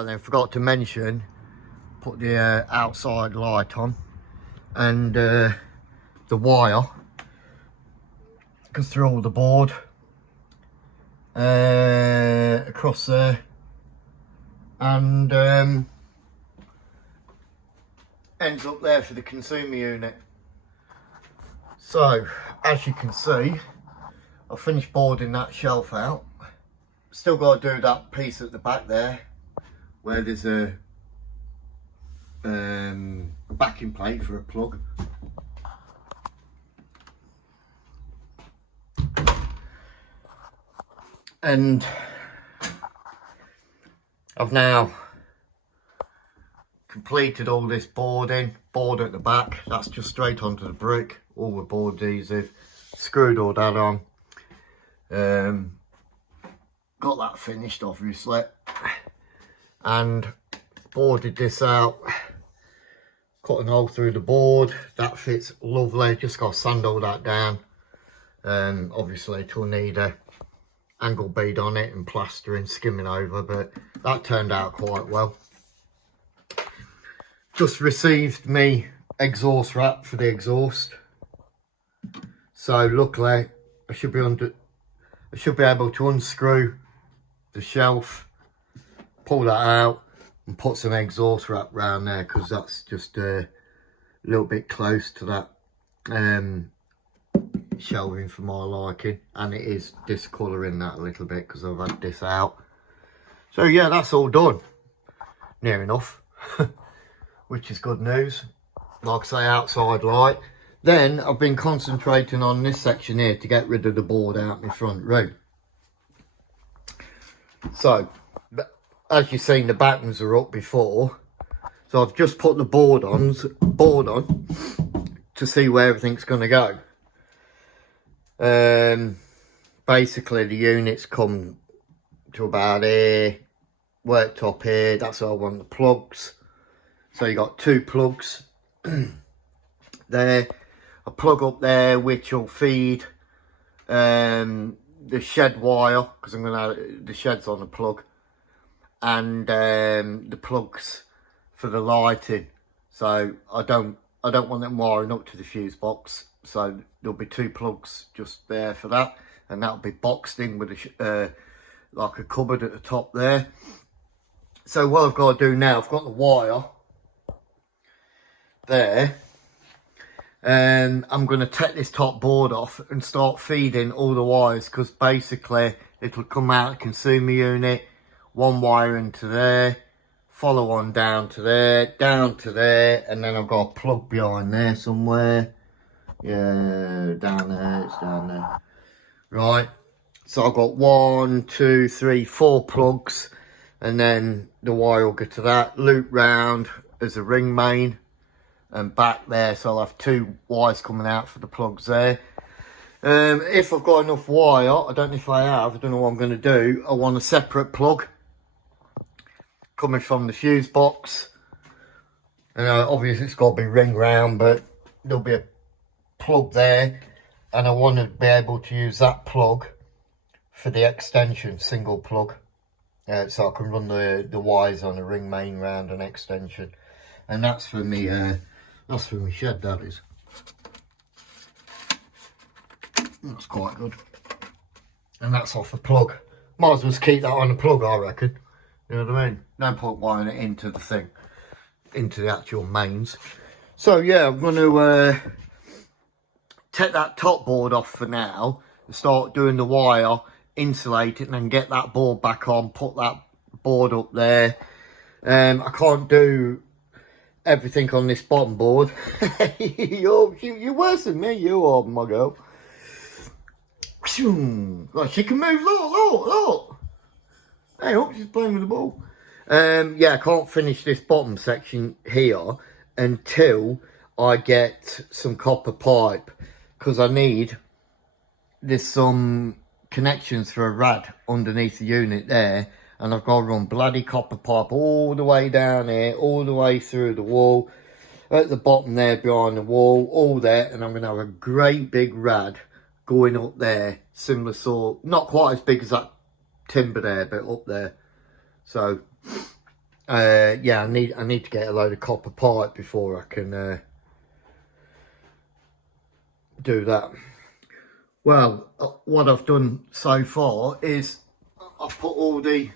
Right then, forgot to mention, put the outside light on, and the wire goes through all the board across there, and ends up there for the consumer unit. So as you can see, I finished boarding that shelf out. Still got to do that piece at the back there where there's a backing plate for a plug. And I've now completed all this boarding. Board at the back, that's just straight onto the brick, all the board adhesive, screwed all that on. Got that finished obviously, and boarded this out, cut an hole through the board. That fits lovely, just got to sand all that down. Obviously it'll need a angle bead on it and plastering, skimming over, but that turned out quite well. Just received me exhaust wrap for the exhaust, so luckily I should be able to unscrew the shelf, pull that out and put some exhaust wrap around there, because that's just a little bit close to that shelving for my liking, and it is discolouring that a little bit because I've had this out. So yeah, that's all done, near enough, which is good news. Like I say, outside light. Then I've been concentrating on this section here to get rid of the board out my front room. So as you've seen, the battens are up before, so I've just put the board on to see where everything's going to go. Basically the units come to about here, worktop here. That's where I want the plugs. So you got two plugs there, a plug up there which will feed the shed wire, because I'm gonna the shed's on the plug, and the plugs for the lighting. So I don't want them wiring up to the fuse box, so there'll be two plugs just there for that, and that'll be boxed in with a like a cupboard at the top there. So what I've got to do now, I've got the wire there, and I'm going to take this top board off and start feeding all the wires, because basically it'll come out of the consumer unit, one wire into there, follow on down to there, and then I've got a plug behind there somewhere. Yeah, down there, it's down there. Right, so I've got 1, 2, 3, 4 plugs, and then the wire will get to that, loop round as a ring main, and back there, so I'll have 2 wires coming out for the plugs there. If I've got enough wire, I don't know if I have, I don't know what I'm going to do. I want a separate plug coming from the fuse box, and obviously it's got to be ring round, but there'll be a plug there, and I want to be able to use that plug for the extension, single plug, so I can run the wires on a ring main round an extension, and that's for me. That's for my shed, that is. That's quite good. And that's off a plug. Might as well keep that on a plug, I reckon. You know what I mean? No point wiring it into the thing, into the actual mains. So yeah, I'm going to take that top board off for now and start doing the wire, insulate it, and then get that board back on, put that board up there. I can't do everything on this bottom board. You're worse than me, you are, my girl. Like, she can move, look. Hey, hope she's playing with the ball. Yeah, I can't finish this bottom section here until I get some copper pipe, because I need, there's some connections for a rad underneath the unit there, and I've got to run bloody copper pipe all the way down here, all the way through the wall, at the bottom there behind the wall, all there, and I'm going to have a great big rad going up there, similar sort, not quite as big as that timber there, but up there. So yeah, I need to get a load of copper pipe before I can do that. Well, what I've done so far is I've put all the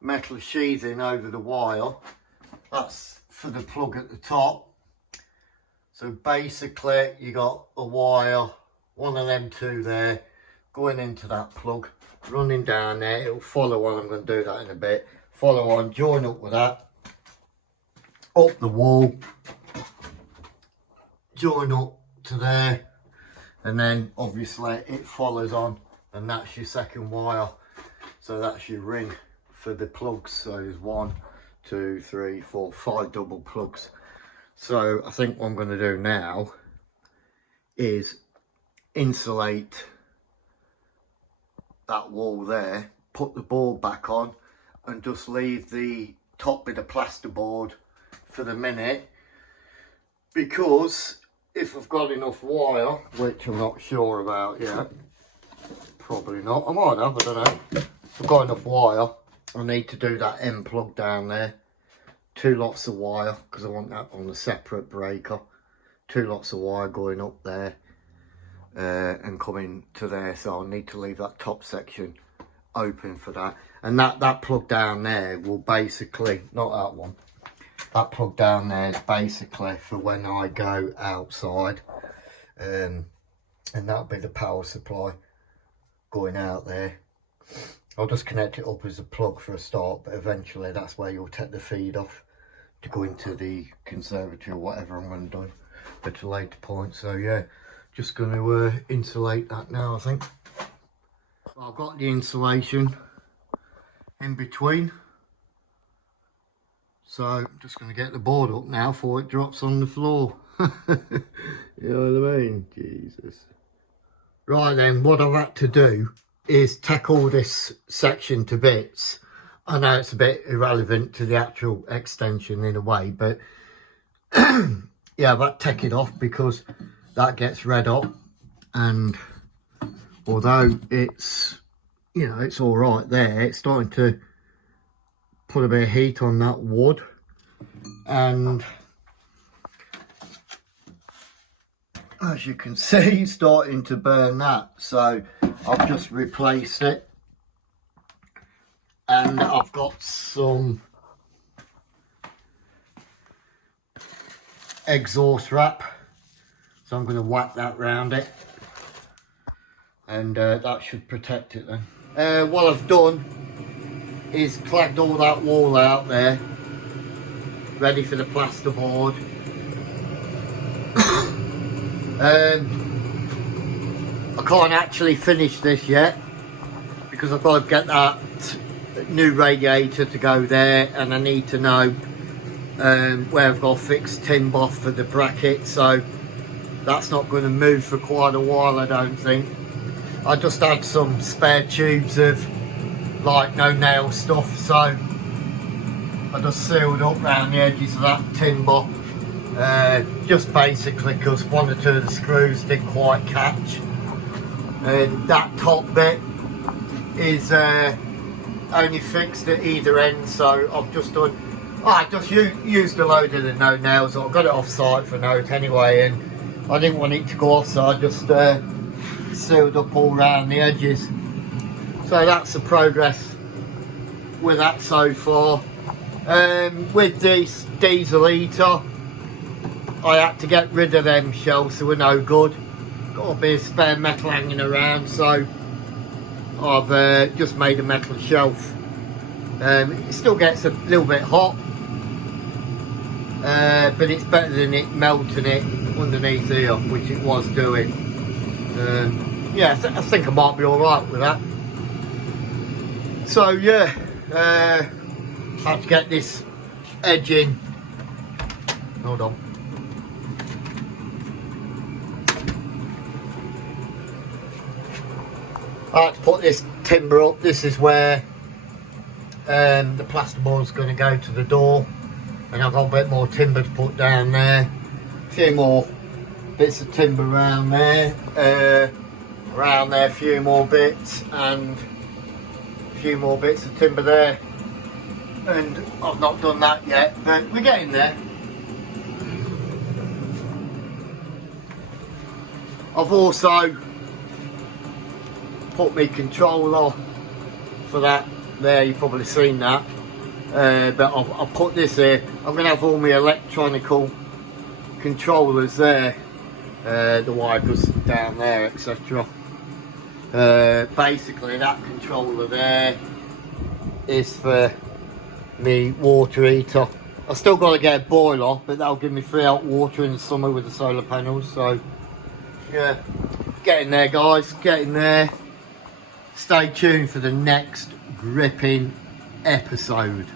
metal sheathing over the wire. That's for the plug at the top. So basically you got a wire, one of them two there, going into that plug, running down there. It'll follow on. I'm going to do that in a bit. Follow on, join up with that, up the wall, join up to there, and then obviously it follows on, and that's your second wire. So that's your ring for the plugs. So there's 1, 2, 3, 4, 5 double plugs. So I think what I'm going to do now is insulate that wall there, put the board back on, and just leave the top bit of plasterboard for the minute, because if I've got enough wire, which I'm not sure about yet, probably not, I might have, I don't know. If I've got enough wire, I need to do that end plug down there. 2 lots of wire, because I want that on a separate breaker. 2 lots of wire going up there and coming to there, so I'll need to leave that top section open for that. And that plug down there will basically, not that one, that plug down there is basically for when I go outside, and that'll be the power supply going out there. I'll just connect it up as a plug for a start, but eventually that's where you'll take the feed off to go into the conservatory or whatever I'm going to do at a later point. So yeah, just going to insulate that now, I think. I've got the insulation in between, so I'm just going to get the board up now before it drops on the floor. You know what I mean? Jesus. Right then, what I've had to do is take all this section to bits. I know it's a bit irrelevant to the actual extension in a way, but yeah, I've had to take it off because that gets red hot, and although it's, you know, it's all right there, it's starting to put a bit of heat on that wood, and as you can see, it's starting to burn that. So I've just replaced it, and I've got some exhaust wrap, so I'm going to whack that round it, and that should protect it then. What I've done is clagged all that wall out there, ready for the plasterboard. I can't actually finish this yet because I've got to get that new radiator to go there, and I need to know where I've got to fix timber for the bracket, so that's not going to move for quite a while, I don't think. I just had some spare tubes of like no nail stuff, so I just sealed up around the edges of that timber, just basically because 1 or 2 of the screws didn't quite catch. And that top bit is only fixed at either end, so I've just done, I just used a load of the no nails. I got it off site for note anyway, and I didn't want it to go off, so I just sealed up all around the edges. So that's the progress with that so far. With this diesel heater, I had to get rid of them shelves, they were no good. Got a bit of spare metal hanging around, so I've just made a metal shelf. It still gets a little bit hot, but it's better than it melting it underneath here, which it was doing. Yeah, I think I might be alright with that. So yeah, I have to get this edge in. Hold on. I had to put this timber up. This is where the plasterboard's going to go to the door, and I've got a bit more timber to put down there. A few more bits of timber around there, a few more bits, and a few more bits of timber there. and I've not done that yet, but we're getting there. I've also put my controller for that there, you've probably seen that, but I've put this here. I'm going to have all my electronical controllers there, the wipers down there, etc. Basically that controller there is for me water heater. I still got to get a boiler, but that'll give me free hot water in the summer with the solar panels. So yeah, getting there guys, getting there. Stay tuned for the next gripping episode.